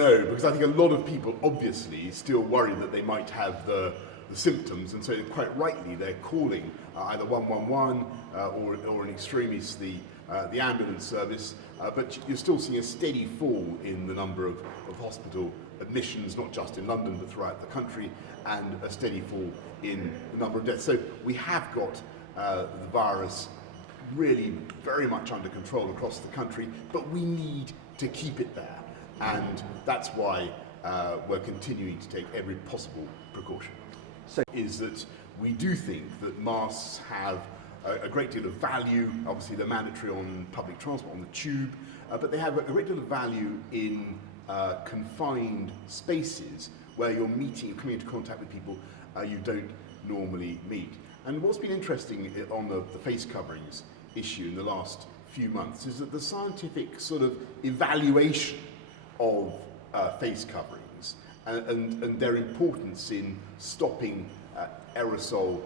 No, because I think a lot of people obviously still worry that they might have the symptoms, and so quite rightly they're calling either 111 or in extremis the ambulance service. But you're still seeing a steady fall in the number of hospital admissions, not just in London but throughout the country, and a steady fall in the number of deaths. So we have got the virus really very much under control across the country, but we need to keep it there. And that's why we're continuing to take every possible precaution. So is that we do think that masks have a great deal of value. Obviously they're mandatory on public transport, on the tube, but they have a great deal of value in confined spaces where you're coming into contact with people you don't normally meet. And what's been interesting on the face coverings issue in the last few months is that the scientific sort of evaluation of face coverings and their importance in stopping aerosol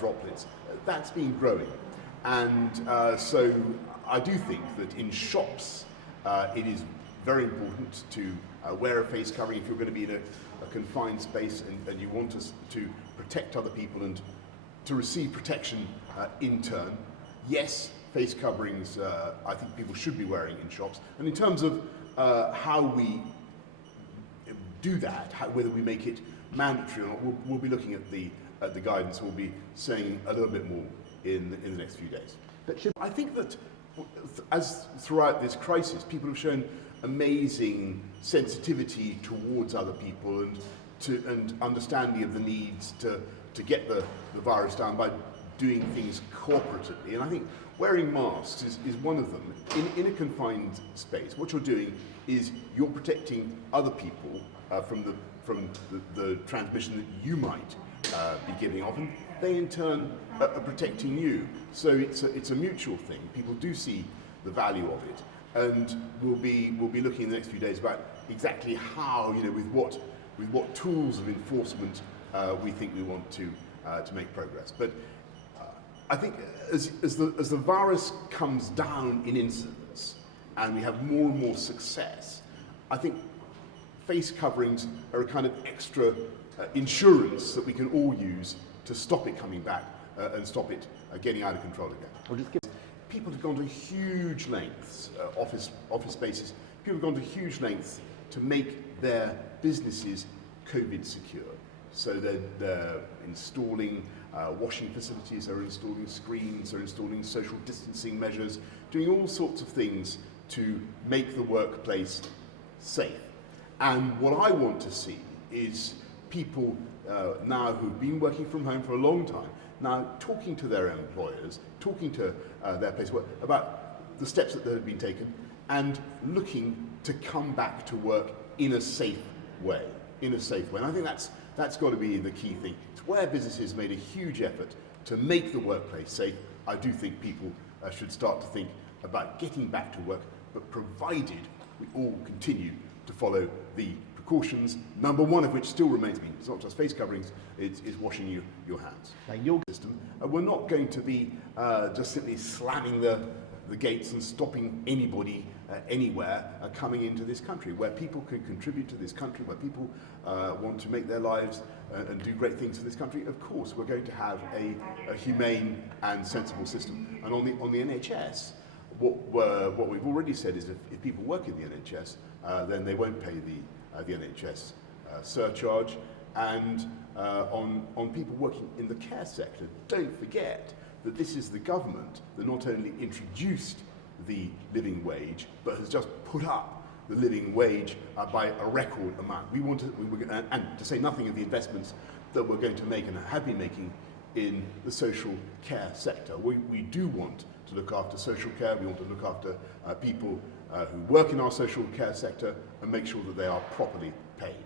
droplets, that's been growing. And so I do think that in shops it is very important to wear a face covering if you're going to be in a confined space and you want us to protect other people and to receive protection in turn. Yes, face coverings I think people should be wearing in shops. And in terms of how we do that, whether we make it mandatory or not, we'll be looking at the guidance. We'll be saying a little bit more in the next few days. But I think that as throughout this crisis, people have shown amazing sensitivity towards other people and understanding of the needs to get the virus down by doing things cooperatively. And I think wearing masks is one of them. In a confined space, what you're doing is you're protecting other people from the transmission that you might be giving off, and they in turn are protecting you. So it's a mutual thing. People do see the value of it, and we'll be looking in the next few days about exactly how, with what tools of enforcement we think we want to make progress. But I think as the virus comes down in incidence and we have more and more success, I think face coverings are a kind of extra insurance that we can all use to stop it coming back and stop it getting out of control again. People have gone to huge lengths, office spaces, people have gone to huge lengths to make their businesses COVID secure. So they're installing washing facilities, they're installing screens, they're installing social distancing measures, doing all sorts of things to make the workplace safe. And what I want to see is people now who've been working from home for a long time, now talking to their employers, talking to their place of work about the steps that have been taken and looking to come back to work in a safe way. And I think that's got to be the key thing. It's where businesses made a huge effort to make the workplace safe. I do think people should start to think about getting back to work, but provided we all continue to follow the precautions, number one of which still remains, it's not just face coverings, it's washing your hands. Now, your system, we're not going to be just simply slamming the gates and stopping anybody anywhere coming into this country. Where people can contribute to this country, where people want to make their lives and do great things for this country, of course we're going to have a humane and sensible system. And on the NHS, what we've already said is if people work in the NHS, then they won't pay the NHS surcharge. And on people working in the care sector, don't forget that this is the government that not only introduced the living wage, but has just put up the living wage by a record amount. And to say nothing of the investments that we're going to make and have been making in the social care sector. We do want to look after social care, we want to look after people who work in our social care sector and make sure that they are properly paid.